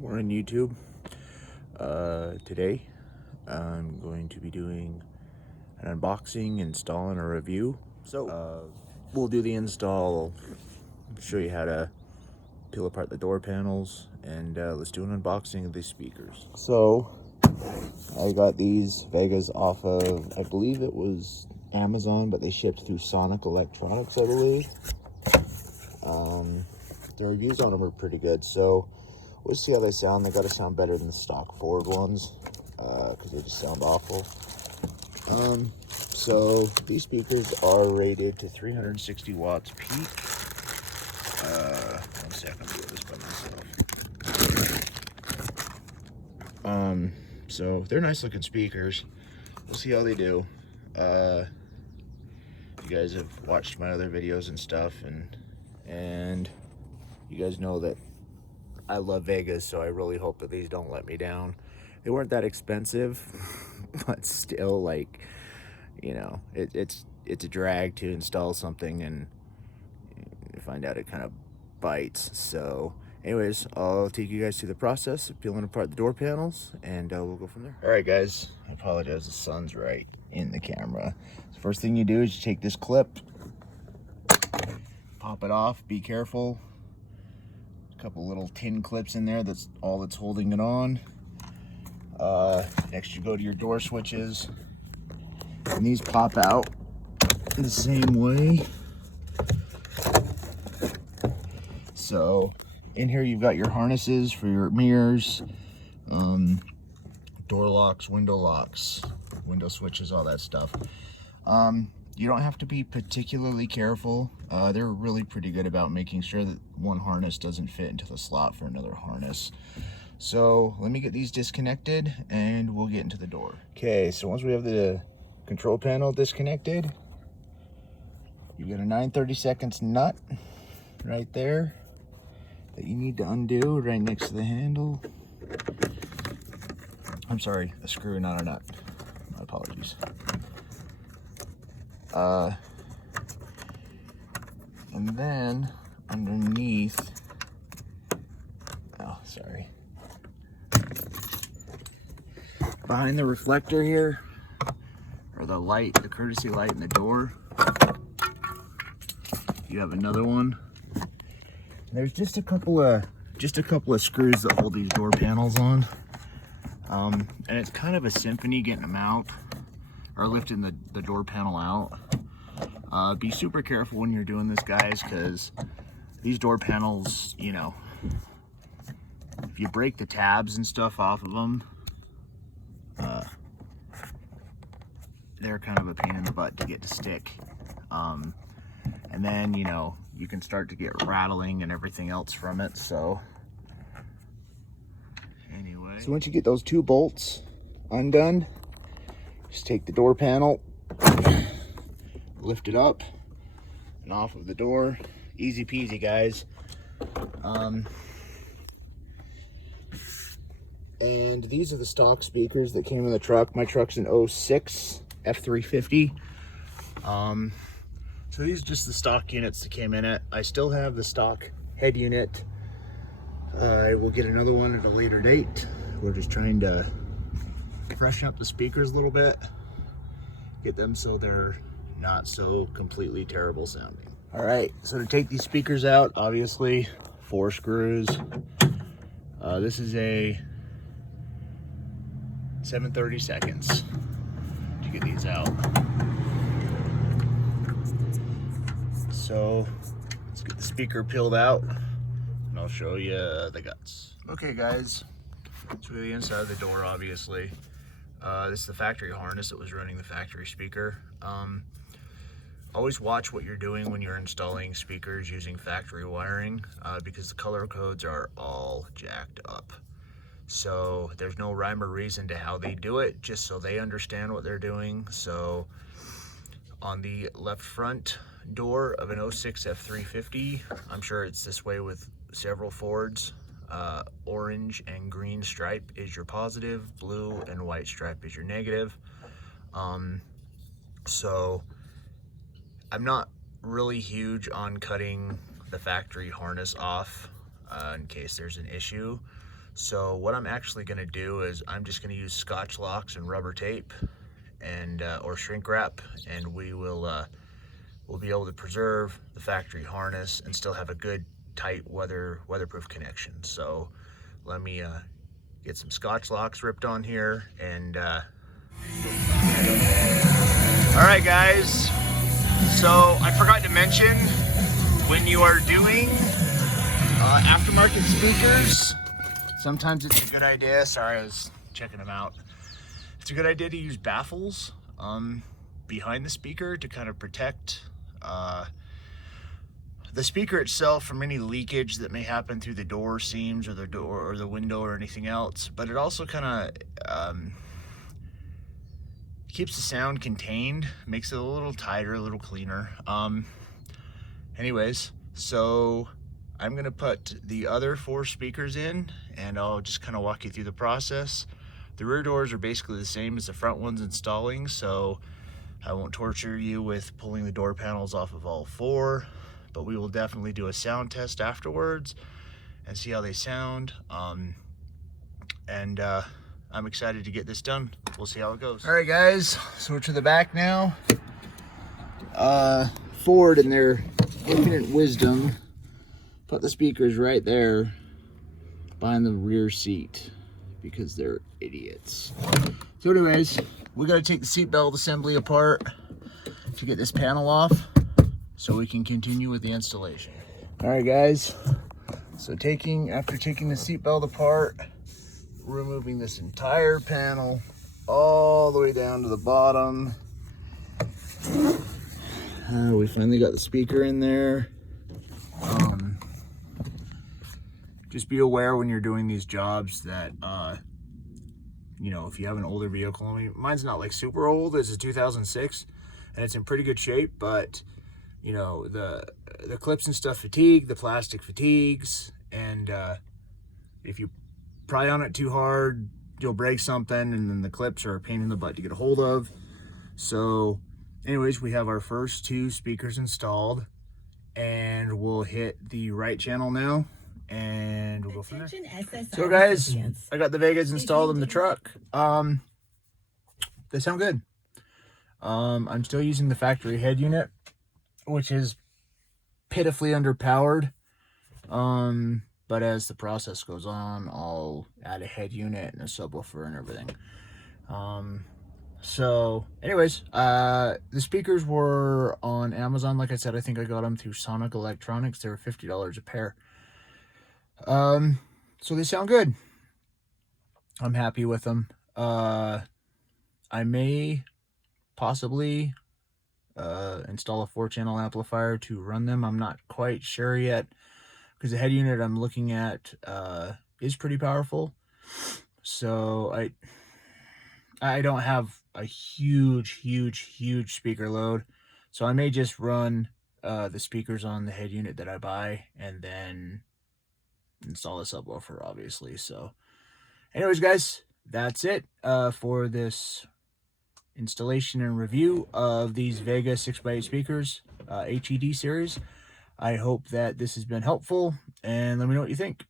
We're on YouTube. Today I'm going to be doing an unboxing, install, and a review. So we'll do the install, show you how to peel apart the door panels, and let's do an unboxing of these speakers. So I got these Vegas off of, I believe it was Amazon, but they shipped through Sonic Electronics, I believe. The reviews on them are pretty good, so we'll see how they sound. They gotta sound better than the stock Ford ones, because they just sound awful. So these speakers are rated to 360 watts peak. 1 second, I'll do this by myself. So they're nice looking speakers. We'll see how they do. You guys have watched my other videos and stuff, and you guys know that I love Vegas, so I really hope that these don't let me down. They weren't that expensive, but still, like, you know, it's a drag to install something and you find out it kind of bites. So anyways, I'll take you guys through the process of peeling apart the door panels, and we'll go from there. All right, guys, I apologize, the sun's right in the camera. So first thing you do is you take this clip, pop it off, be careful. Couple little tin clips in there, that's all that's holding it on. Next you go to your door switches, and these pop out the same way. So in here you've got your harnesses for your mirrors, door locks, window switches, all that stuff. You don't have to be particularly careful. They're really pretty good about making sure that one harness doesn't fit into the slot for another harness. So let me get these disconnected and we'll get into the door. Okay, so once we have the control panel disconnected, you get a 9/32 nut right there that you need to undo right next to the handle. I'm sorry, a screw, not a nut. My apologies. And then underneath, oh, sorry. Behind the reflector here, or the light, the courtesy light in the door, you have another one. There's just a couple of screws that hold these door panels on. And it's kind of a symphony getting them out, or lifting the door panel out. Be super careful when you're doing this, guys, because these door panels, you know, if you break the tabs and stuff off of them, they're kind of a pain in the butt to get to stick. And then, you know, you can start to get rattling and everything else from it. So anyway, so once you get those two bolts undone, just take the door panel, lift it up and off of the door. Easy peasy, guys. And these are the stock speakers that came in the truck. My truck's an 06 F350. So these are just the stock units that came in it. I still have the stock head unit. I will get another one at a later date. We're just trying to freshen up the speakers a little bit, get them so they're not so completely terrible sounding. All right, so to take these speakers out, obviously 4 screws. This is a 7/32 to get these out. So let's get the speaker peeled out and I'll show you the guts. Okay, guys, so the inside of the door, obviously. This is the factory harness that was running the factory speaker. Always watch what you're doing when you're installing speakers using factory wiring, because the color codes are all jacked up. So there's no rhyme or reason to how they do it, just so they understand what they're doing. So on the left front door of an 06 F350, I'm sure it's this way with several Fords, orange and green stripe is your positive, blue and white stripe is your negative. So I'm not really huge on cutting the factory harness off in case there's an issue. So what I'm actually going to do is I'm just going to use Scotch locks and rubber tape and or shrink wrap, and we'll be able to preserve the factory harness and still have a good tight weatherproof connection. So let me get some Scotch locks ripped on here, and all right guys, so I forgot to mention, when you are doing aftermarket speakers, sometimes it's a good idea, sorry, I was checking them out, it's a good idea to use baffles behind the speaker to kind of protect the speaker itself from any leakage that may happen through the door seams or the door or the window or anything else. But it also kind of keeps the sound contained, makes it a little tighter, a little cleaner. Anyways, so I'm gonna put the other 4 speakers in, and I'll just kind of walk you through the process. The rear doors are basically the same as the front ones installing, so I won't torture you with pulling the door panels off of all 4, but we will definitely do a sound test afterwards and see how they sound. I'm excited to get this done. We'll see how it goes. All right guys, so we're to the back now. Ford in their infinite wisdom put the speakers right there behind the rear seat because they're idiots. So anyways, we got to take the seatbelt assembly apart to get this panel off so we can continue with the installation. All right guys, so after taking the seatbelt apart, removing this entire panel all the way down to the bottom. We finally got the speaker in there. Just be aware when you're doing these jobs that you know, if you have an older vehicle, I mean, mine's not like super old, it's a 2006 and it's in pretty good shape, but you know, the clips and stuff fatigue, the plastic fatigues, and if you pry on it too hard, you'll break something, and then the clips are a pain in the butt to get a hold of. So anyways, we have our first 2 speakers installed, and we'll hit the right channel now, and we'll go from there. So guys, I got the Vegas installed in the truck. They sound good. I'm still using the factory head unit, which is pitifully underpowered. But as the process goes on, I'll add a head unit and a subwoofer and everything. So anyways, the speakers were on Amazon. Like I said, I think I got them through Sonic Electronics. They were $50 a pair. So they sound good. I'm happy with them. I may possibly install a 4-channel amplifier to run them. I'm not quite sure yet, because the head unit I'm looking at is pretty powerful. So I don't have a huge speaker load, so I may just run the speakers on the head unit that I buy and then install the subwoofer, obviously. So anyways guys, that's it for this installation and review of these Vega 6x8 speakers, HED series. I hope that this has been helpful, and let me know what you think.